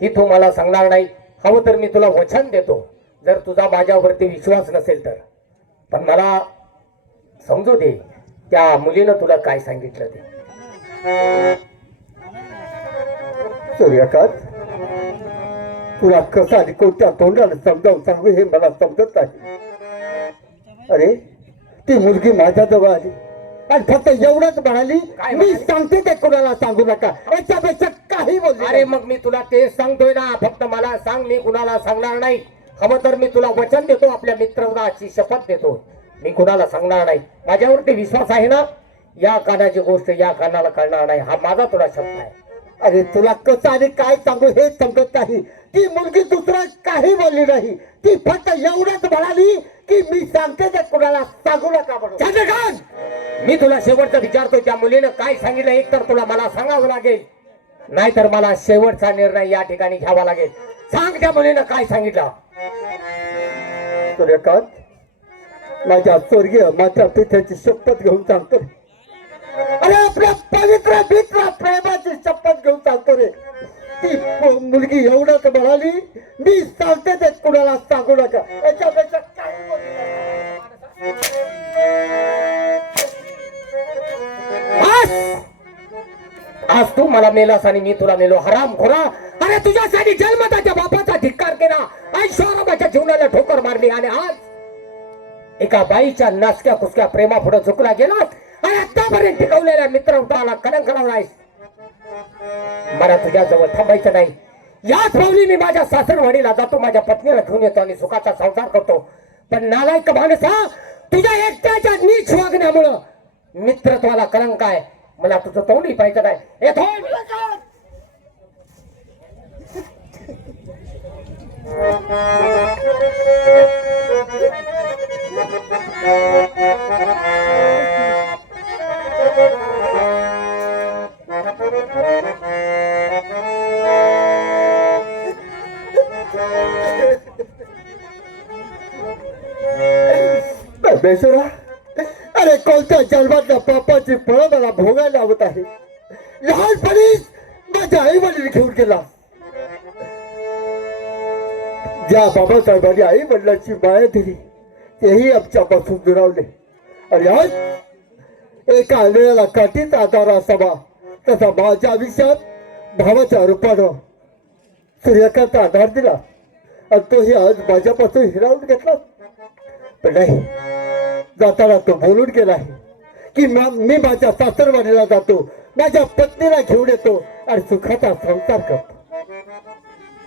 ही तू मला सांगणार नाही. हवं तर मी तुला वचन देतो, जर तुझा माझ्यावरती विश्वास नसेल तर. पण मला समजू दे, त्या मुलीनं तुला काय सांगितलं ते. सूर्यकांत, तुला कसं आणि कोणत्या तोंडाने समजावून सांगू हे मला समजत नाही. अरे ती मुलगी माझ्याजवळ आली आणि फक्त एवढंच म्हणाली काय मी म्हणाली? सांगते ते कुणाला सांगू नका याच्यापेक्षा काही बोलली अरे नाही. मग मी तुला तेच सांगतोय ना, फक्त मला सांग, मी कुणाला सांगणार नाही. हवं तर मी तुला वचन देतो, आपल्या मित्राची शपथ देतो, मी कुणाला सांगणार नाही. माझ्यावरती विश्वास आहे ना? या कानाची गोष्ट या कानाला कळणार नाही, हा माझा तुला शब्द आहे. अरे तुला कसं आणि काय सांगू हे समजत नाही. ती मुलगी दुसरा काही बोलली नाही, ती फक्त एवढंच म्हणाली की मी सांगते ते कुणाला सांगू नका म्हणून. चंद्रकांत, मी तुला शेवटचं विचारतो, त्या मुलीनं काय सांगितलं एक तर तुला मला सांगावं लागेल, नाहीतर मला शेवटचा निर्णय या ठिकाणी घ्यावा लागेल. सांग त्या मुलीनं काय सांगितलं. सूर्यकांत, माझ्या स्वर्गीय माता पित्याची शपथ घेऊन सांगतो रे. अरे आपल्या पवित्र मित्र प्रेमाची शपथ घेऊन सांगतो रे. ती मुलगी एवढंच म्हणाली मी सांगते ते कुणाला सांगू नका याच्यापेक्षा काही बोलली नाही. बस! आज तू मला मेलास आणि मी तुला मेलो, हराम खोरा. अरे तुझ्यासाठी जन्मताच्या बापाचा धिक्कार केला, ऐश्वर्याच्या जीवनाला ठोकर मारली, आणि आज एका बाईच्या नासक्या कुसक्या प्रेमा पुढे झुकला गेला आणि आतापर्यंत टिकवलेल्या मित्रवताला कलंक लावलायस. मला तुझ्या जवळ थांबायचं नाही. याच पावली मी माझ्या सासरवाडीला जातो, माझ्या पत्नीला घेऊन येतो आणि सुखाचा संसार करतो. पण नालायक माणसा, तुझ्या एकट्याच्या नीच वागण्यामुळं मित्रत्वाला कलंक आहे. मला तुझं तोंडही पाहिजे नाही. येतो बेसुरा, अरे कोणत्या जन्मातल्या पापाची फळं मला भोगायला लावत आहे. लहानपणीच माझ्या आई वडील घेऊन गेला. ज्या बाबासाहेबांनी आई वडिलांची माया दिली तेही आमच्यापासून दुरावले. आणि आज एका वेळेला काठीचा आधार असावा तसा माझ्या आयुष्यात भावाच्या रूपानं सूर्यकांतचा आधार दिला आणि तोही आज माझ्यापासून हिरावून घेतला. पण नाही, जाताना तो बोलून गेला आहे की मी माझ्या सासरवाडीला जातो, माझ्या पत्नीला घेऊन येतो आणि सुखाचा संसार करतो.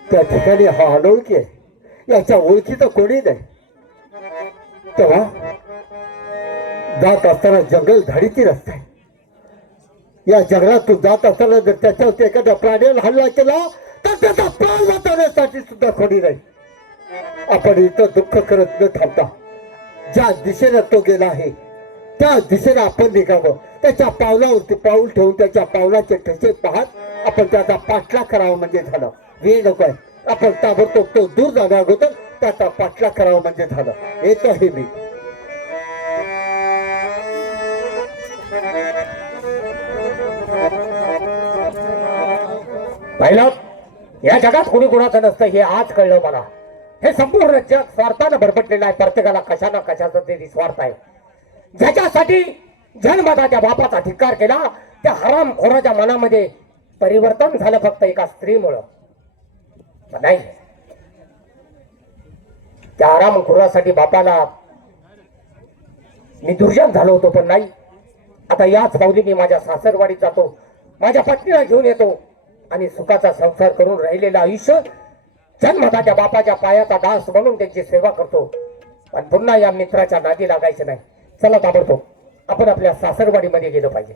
त्या ठिकाणी हा अनोळखी आहे, याच्या ओळखीचं कोणी नाही. तेव्हा जात असताना जंगल झाडीची रस्ता आहे. या जंगलात तू जात असताना जर त्याच्यावरती एखाद्या प्राण्याला हल्ला केला तर त्याचा प्राण वाचवण्यासाठी सुद्धा कोणी नाही. आपण इथं दुःख करत न थांबता ज्या दिशेने तो गेला आहे त्या दिशेने आपण निघावं. त्याच्या पावलावरती पाऊल ठेवून त्याच्या पावलाचे ठसे पाहत आपण त्याचा पाठलाग करावा म्हणजे झालं. वेळ नको आहे, आपण ताबडतोब तो दूर जाण्या अगोदर त्याचा पाठलाग करावा म्हणजे झालं. येतो आहे मी. पाहिलं, या जगात कोणी कोणाचं नसतं हे आज कळलं मला. हे संपूर्ण जग स्वार्थानं भरपटलेलं आहे. प्रत्येकाला कशा ना कशाचं ते स्वार्थ आहे. ज्याच्यासाठी जन्मदात्या बापाचा धिक्कार केला त्या हरामखोराच्या मनामध्ये परिवर्तन झालं फक्त एका स्त्रीमुळं. पण नाही, त्या हरामखोरासाठी बापाला मी दुर्जन झालो होतो. पण नाही, आता याच पावली मी माझ्या सासरवाडीत जातो, माझ्या पत्नीला घेऊन येतो आणि सुखाचा संसार करून राहिलेलं आयुष्य जन्मदात्या बापाच्या पायाचा दास म्हणून त्यांची सेवा करतो. पण पुन्हा या मित्राच्या नादी लागायचं नाही. चला ताबडतोब आपण आपल्या सासरवाडीमध्ये गेलं पाहिजे.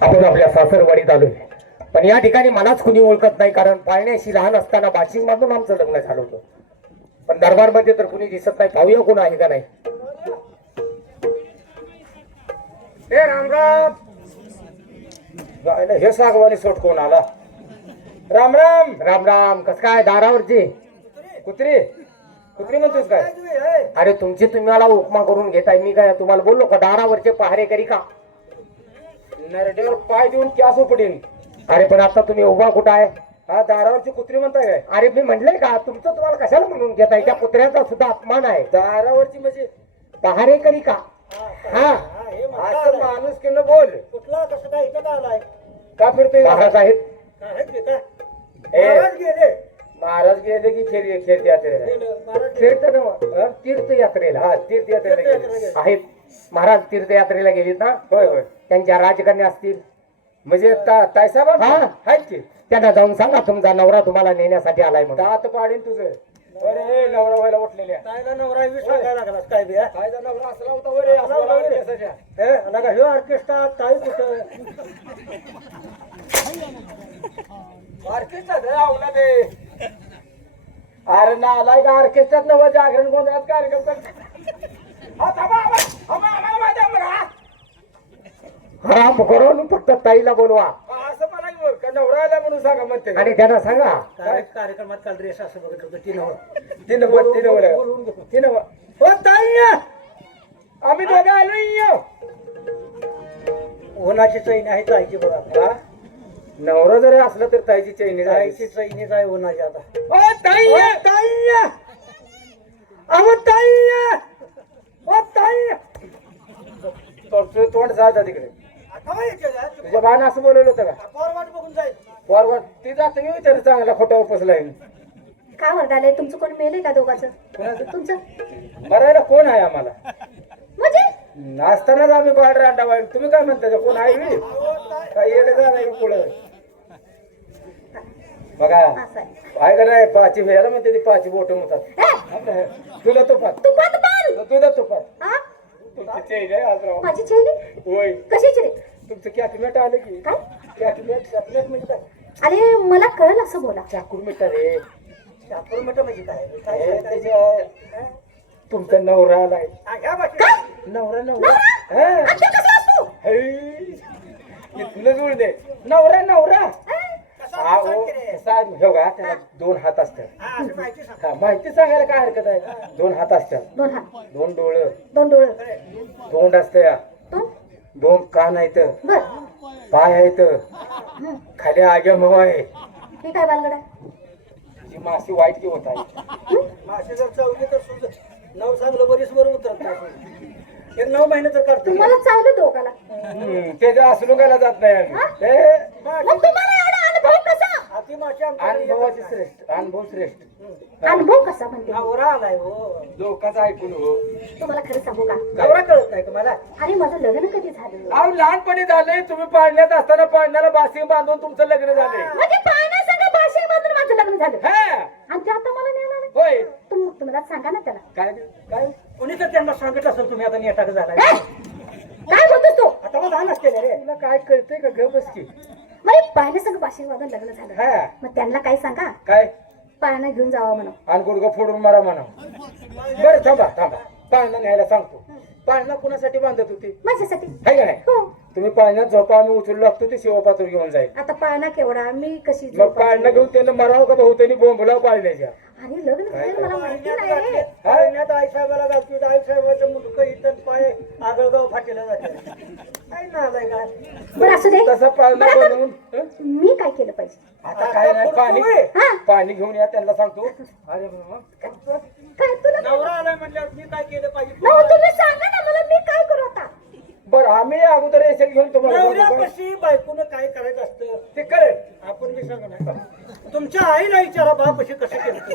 आपण आपल्या सासरवाडीत आलोय. पण या ठिकाणी मलाच कुणी ओळखत नाही, कारण पाळण्याशी लहान असताना बाशिंग मधून आमचं लग्न झालं होतं. पण दरबारमध्ये तर कुणी दिसत नाही. पाहूया कोण आहे का नाही. ए रामराम, हे सागवानी सोट कोण आला? राम राम. राम राम. कस काय दारावरची कुत्री कुत्री म्हणतोस काय? अरे तुमची तुम्हाला उपमा करून घेताय. मी काय तुम्हाला बोललो का दारावरचे पहारे करी का? नरड्यावर पाय देऊन कॅस पडेल. अरे पण आता तुम्ही उभा कुठं आहे? हा दारावरची कुत्री म्हणताय काय? अरे मी म्हणले का तुमचं तुम्हाला कशाला म्हणून घेताय? त्या कुत्र्याचा सुद्धा अपमान आहे. दारावरची म्हणजे पहारेकरी का? हा हे म्हणता असं आलंय. माणूस की न बोल. कुठला कसं काय इथं का आलाय का फिरतोय महाराज आहेत. काय आहेत ते काय ए. महाराज गेले महाराज गेले की खेळ यात्रेला गेले. महाराज गेले. तीर्थ नव्ह, तीर्थयात्रेला. हा तीर्थयात्रेला तीर्थयात्रेला गेले. गेले. आहेत. महाराज तीर्थयात्रेला गेलीत ना? होय होय. त्यांच्या राजकन्या असतील. म्हणजे तायसाहेब हा. आहेत की त्यांना जाऊन सांगा तुमचा नवरा तुम्हाला नेण्यासाठी आलाय म्हणून. दात पाडीन तुझं. अरे नवरा व्हायला उठलेल्या ताईला नवरा बी सांगायला लागला काय बी हा? कायदा नवरा असला होता वरे असला होता वरे. हे, नका ह्यो ऑर्केस्ट्रा ताई कुठं ऑर्केस्ट्रात दे. अरे नालाय का ऑर्केस्ट्रात नव जागरण गोंधळात कार्यक्रम हराम करून फक्त ताईला बोलवा असं म्हणा की मग, का नवरा आला म्हणून सांगा म्हणते. आणि त्यांना सांगा काय कार्यक्रमात काल ड्रेस असं बघितलं होतं ती नवं तिनं हो ताई आम्ही दोघं आलो. उन्हाची चैनी आहे ताईची बघा नवरा जरी असला तर ताईची चैनी ताईची चैनी आहे उन्हाची आता ताई अहो ताई ओ ताई तोंड जा तिकडे. आता येते का? तुझ्या बाण असं बोलवलं होतं का? फॉरवर्ड बघून जाईल फॉरवर्ड ती जातं मी विचार चांगला खोटा उपसलाय. काय वरडालंय? तुमचं कोण मेले का दोघांचं? तुमचं मरायला कोण आहे आम्हाला? म्हणजे नाचतानाच आम्ही बाहेर रांडा बाहेर. तुम्ही काय म्हणता कोण आहे मी? काही येणं झालं पुढं बघा असं आहे. आहे का नाही? पाची वेळेला म्हणते ती पाची बोट म्हणतात. तुला तुपात तुपात पण तुझा तुपात हा? तुमची चैन आहे आज राव. माझी चैनी होय कशाची रे? तुमचं कॅटमेट आलं की काय? कॅटमेट म्हणजे काय? अरे मला कळलं असं बोला. चाकूर मिठा रे. शापूर मट म्हणजे काय काय हे काय- त्याच्या- तुमचा नवरा आलाय. हा, घ्या बाकी. नवरा नवरा? हा. आणि तो कसा असतो? हे तुला जुळ दे. नवरा कसा हा, सांग ओ, की रे? कसा आहे, हो का त्याला 2 हात असतात. हा, असं माहिती सांग. हा, माहिती सांगायला काय हरकत आहे. 2 हात असतात, दोन हात 2 डोळं, 2 डोळे तोंड असतं, दोन 2 कान आहेत, बर पाय आहेत, खाली आगमव आहे. हे काय बालगड आहे? जी मासी वाईट की होत आहे. मासे जर चावली तर सुद्धा नऊ चांगलं वरीस वर उतरत नाही. एक 9 महिने तर करतो तुम्हाला चावलं दोघाला त्याच्या असलुगायला जात नाही आम्ही. हे मग तुम्हाला एवढा अनुभव कसा? हाती मासे आमच्या अनुभवाचे श्रेष्ठ, अनुभव श्रेष्ठ. अनुभव कसा म्हणते? नवरा आलाय हो लोकांचं ऐकून हो. तुम्हाला खरं सांगू का? नवरा कळत नाही का मला अरे माझं लग्न कधी झालं? अहो लहानपणी झालंय. तुम्ही पाळण्यात असताना पाळण्याला बासिंग बांधून तुमचं लग्न झालंय. म्हणजे पाहण्यासंग भाषेमधून माझं लग्न झालं हा, आणि ते आता मला नेणार नाही. होय. तुम्हाला सांगा ना त्याला. काय काय कोणी तर त्यांना सांगितलं असेल तुम्ही आता नेटाक झालाय ए! काय बोलतोस तू? आता मग लहान असते रे तुला काय कळतंय का? ग बस की. म्हणजे पाहण्यासंग भाषेमधून लग्न झालं. हा, मग त्यांना काय सांगा? काय पाळणा घेऊन जावा म्हणून. आणि गुडघं फोडून मारा म्हणा. बरं थांबा पाळणा न्यायला सांगतो. पाळणा कुणासाठी बांधत होती? माझ्यासाठी. आहे का नाही? हो. तुम्ही पाळण्यात झोपा, आम्ही उचलू लागतो ते शिवपातूर घेऊन जाईल. आता पाळणा केवढा? मी कशी मग झोपायची? पाळणा घेऊन त्यानं मराव का भाऊ त्यांनी बोंबला पाळण्याच्या. अरे लग्न झालं मला माहिती नाही रे. पाळण्यात आई साहेबाला घालतो आई साहेबाचं मुलगा इथं पाय आगळगाव फाटेला जाते काय ना आलाय काय बरं असू दे. तसा पाळणा बरं, आता बनवून हं? मी काय केलं पाहिजे? आता काय नाही, पाणी हा? पाणी घेऊन या त्यांना सांगतो. अरे बाबा. काय तुला? नवरा आलाय म्हणल्यावर मी काय केलं पाहिजे नव तुम्ही सांगा ना मला, मी काय करू आता? बरं आम्ही अगोदर एसएल घेऊन तुम्हाला सांगतो. नवऱ्यापाशी बायकोनं काय करायचं असतं ते कळेल. आपण मी सांगा ना तुमच्या आईला विचारा बापाशी कसं केलं ते.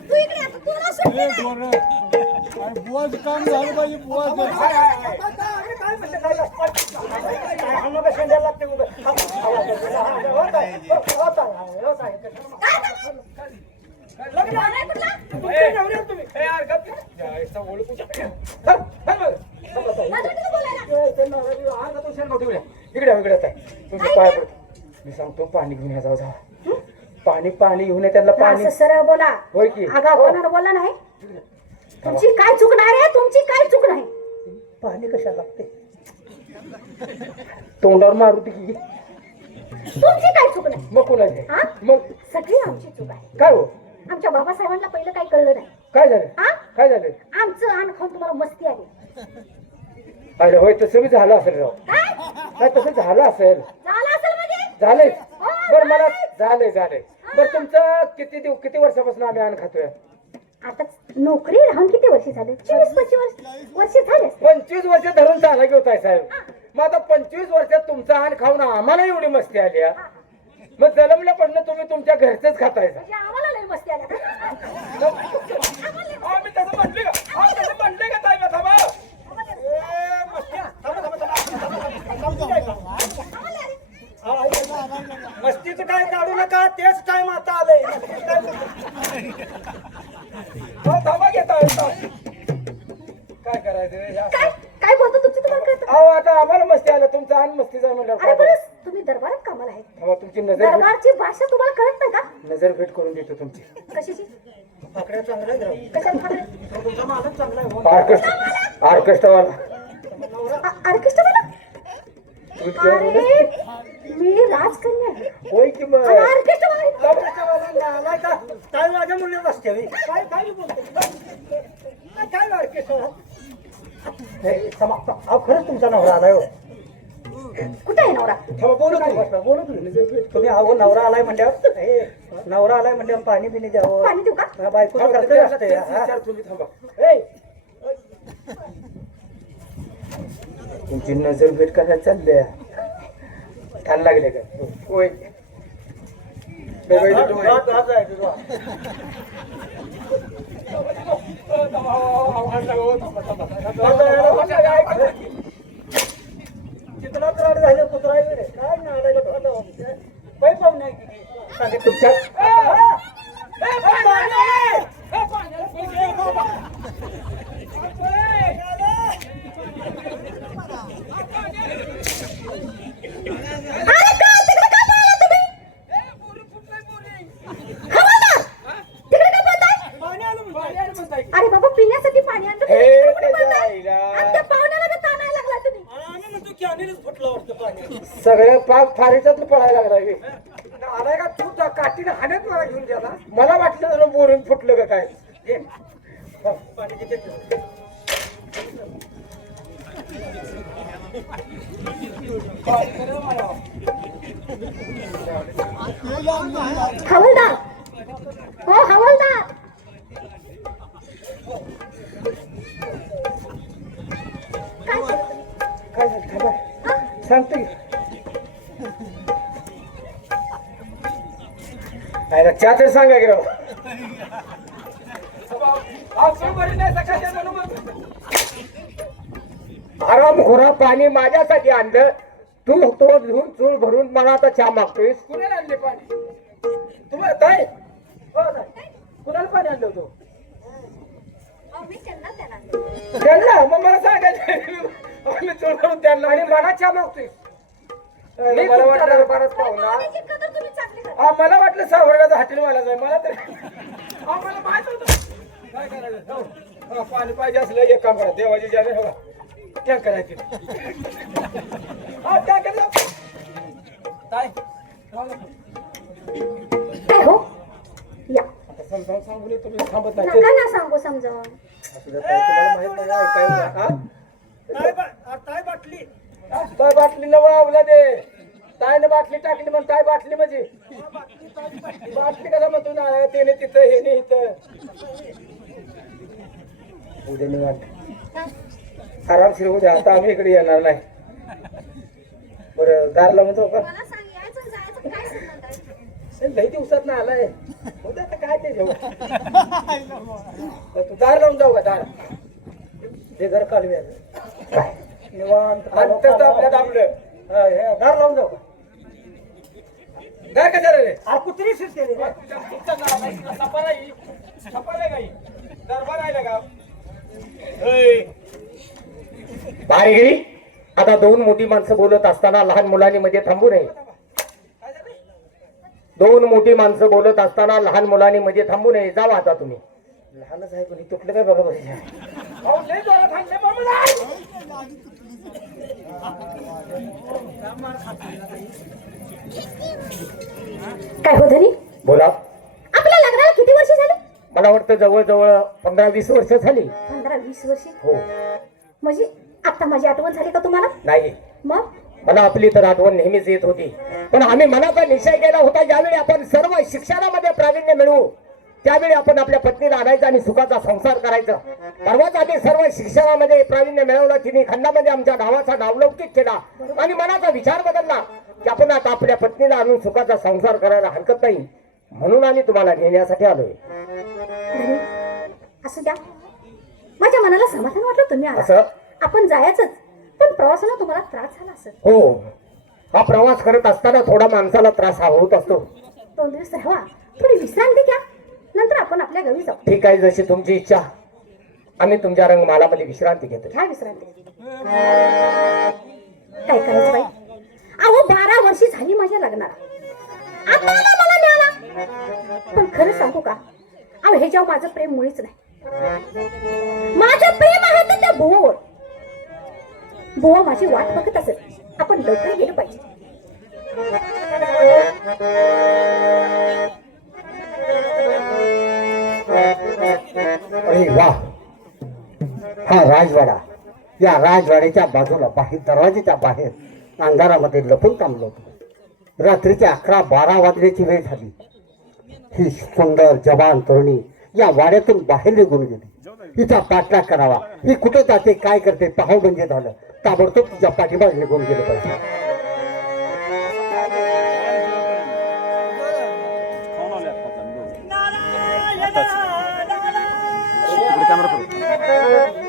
तू इकडे आता तुला सुट्टी नाही. काय म्हणते काय काय आम्हाला शेंड्याला लागते उभं. होत आहे, होत आहे, होत आहे. लग्न नाही कुठला? तुमच्या नवऱ्याला तुम्ही ए, यार, गप. या, याचा ओळख उचल. हं, हं, बघ. माझं तुला बोलायला. ए, त्यांना आवाज- आवाज आता शेण नव्हती उड्या. इकडे आता तुमचं पाय पडतो. मी सांगतो पाणी घेऊन या जाऊ. पाणी घेऊन या त्यांना पाणी. असं सरळ बोला. होय की? आगाव कोणाला बोला नाही. तुमची काय चूक नाही रे, तुमची काय चूक नाही. पाणी कशाला लागते तोंडावर मारुती की तुमची काय चूक नाही. मग कोणाचे? हा? मग सगळी आमची चूक आहे. काय हो? आमच्या बाबासाहेबांना पहिलं काही कळलं नाही. काय झालं? हा? काय झालं? आमचं अन्न खाऊन तुम्हाला मस्ती आली. अरे होय तसं बी झालं असेल राव. काय काय तसं झालं असेल. झालं असेल म्हणजे झालंय बरं मला झालंय बरं तुमचं किती वर्षापासून आम्ही अन्न खातोय आता नोकरी राहून किती वर्ष झाले 24-25 वर्ष झाले 25 वर्ष धरून चाला घेत आहे साहेब मग आता 25 वर्षात तुमचं अन्न खाऊन आम्हाला एवढी मस्ती आली हा? मग जन्मल्यापासून तुम्ही तुमच्या घरचंच खाताय म्हणजे आम्हाला लय मस्ती आल्या का? आम्ही तसं म्हटले का तसं म्हटले का ताई थांबा मस्तीचं काय काढू नका तेच टाइम आता आलंय थांबा घेता काय करायचं हे असं? काय बोलतो तुमची तुम्हाला कळतं? अहो आता आम्हाला मस्ती आलं तुमचं अन्न मस्तीचा म्हणल्यावर अरे काय बरं तुम्ही दरबारात कामाला आहे तेव्हा तुमची नजर दरबारची भाषा तुम्हाला कळत नाही का नजर भेट करून देतो तुमची कशाची आकड्या चांगला आहे कशाला फाकड्या? तुमचा मालक चांगला आहे हो. ऑर्केस्ट्रावाला ऑर्केस्ट्रा मला तुम्ही केव्हा बोलले? अरे मी राजकन्या आहे होय की मग ऑर्केस्ट्रा आलाय का काय माझ्या मुलीच असते बे. काय काय बोलतो काय ऑर्केस्ट्रा खरंच तुमचा नवरा आलाय हो कुठे आहे नवरा बोलू तुम्ही अहो नवरा आलाय म्हणल्यावर हे नवरा आलाय म्हणल्यावर पाणी बिणी द्यावं पाणी देऊ का बायको तेच विचार तुम्ही थांबा तुमची नजर भेट करायला चालले छान लागले का होय चित्रात राड झाले कुत्रा काय नाही पाहून नाही तुमच्या अरे बाबा पिण्यासाठी पाणी आणलं हे तुम्ही कुठे त्याच्या बोलताय? आईला. आणि त्या पाहुण्याला बी ताणायला लागला तुम्ही आम्ही म्हणतो की अनिलच फुटलं वाटतं पाणी सगळं पाक फारीच्यात पळायला लागला बे. आलाय का तू त्या काठीने हाण्यात मला घेऊन गेला मला वाटलं जरा बोरून फुटलं का काय घे. पाणी किती हवालदार हो हवालदार काय काय झालं? थांबा. सांगतो की. आयला चहा तर सांगा की राव. आराम खोरा पाणी माझ्यासाठी आणलं तू तो घेऊन चूळ भरून मला आता चहा मागतोयस कुणाला आणले पाणी तुम्हाला ताई हो ताई. कुणाला पाणी आणलं होतं मी त्यांना त्याला त्यांना मग मला सांगायचं आम्ही चोर करून त्यांना आणि मला चहा मागतोय मला वाटलं बराच पाहुणा तर तुम्ही चांगले करता. हा मला वाटलं सावरण्याचा हॉटेलवाला जाय मला तर मला माहित होतं काय करायचं हो. हा, पाणी पाहिजे असलं एक काम करा देवाची जाणे हवा त्या करायची हा त्या करा काय काय हो या समजावून सांगून तुम्ही थांबत नाही नका ना सांगू समजावून तुम्हाला माहित नाही ऐकायला काय बाटली काय बाटली नवला दे तायने बाटली टाकली मग काय बाटली म्हणजे बाटली कसा म्हणतो ना त्याने तिथं हे नाही इथं उद्या निवांत आरामशीर उद्या आता आम्ही इकडे येणार नाही बरं दार लावून जाऊ का मला सांग यायचं जायचं काय संबंध आहे? लई दिवसात ना आलाय उद्या आता काय ते जेवण तू दार लावून जाऊ का दार हे घर कालव्या काय निवांत अंतत आपल्यात आपलं घर लावून जाऊ दार कशाला रे आ कुत्री शिरते रे बारीगिरी आता दोन मोठी माणसं बोलत असताना लहान मुलांनी मध्ये थांबू नये दोन मोठी माणसं बोलत असताना लहान मुलांनी मध्ये थांबू नये जावा आता तुम्ही लहानच आहे कोणी तुटलं काय बघा बघा काय हो धनी बोला आपल्या लग्नाला किती वर्ष झाली मला वाटतं जवळजवळ 15-20 वर्ष झाली 15-20 वर्ष हो म्हणजे आता माझी आठवण झाली का तुम्हाला नाही मग मला आपली तर आठवण नेहमीच येत होती. पण आम्ही मनाचा निश्चय केला होता, ज्यावेळी आपण सर्व शिक्षणामध्ये प्रावीण्य मिळवू त्यावेळी आपण आपल्या पत्नीला आणायचं आणि सुखाचा संसार करायचा. परवाच आम्ही सर्व शिक्षणामध्ये प्रावीण्य मिळवलं, तिने खंडामध्ये आमच्या नावाचा नावलौकिक केला आणि मनाचा विचार बदलला की आपण आता आपल्या पत्नीला आणून सुखाचा संसार करायला हरकत नाही, म्हणून आम्ही तुम्हाला नेण्यासाठी आलोय. धनी, असू द्या, माझ्या मनाला समाधान वाटलं तुम्ही आला. असं आपण जायचंच, पण प्रवासाला तुम्हाला त्रास झाला असेल. हो, हा प्रवास करत असताना थोडा माणसाला त्रास हा होत असतो. 2 दिवस राहा, थोडी विश्रांती घ्या, नंतर आपण आपल्या गावी जाऊ. ठीक आहे, जशी तुमची इच्छा. आम्ही तुमच्या रंगमालामध्ये विश्रांती घेतो. घ्या विश्रांती. काय करायचं बाई, अहो 12 वर्षी झाली माझ्या लग्नाला, आता आला मला न्याला. पण खरं सांगू का, अहो ह्याच्यावर माझं प्रेम मुळीच नाही. माझं प्रेम आहे तर त्या बुवावर. बुवा माझी वाट बघत असेल, आपण लवकर गेलं पाहिजे. अरे वा, हा राजवाडा. या राजवाड्याच्या बाजूला बाहेर, दरवाजेच्या बाहेर अंधारामध्ये लपून थांबलो होतो. रात्रीचे 11-12 वाजण्याची वेळ झाली. ही सुंदर जवान तरुणी या वाड्यातून बाहेर निघून गेली. हिचा पाठलाग करावा, ही कुठे जाते काय करते पाहावं म्हणजे झालं. ताबडतोब तिच्या पाठीमागे निघून गेलं पाहिजे. नारायण नारायण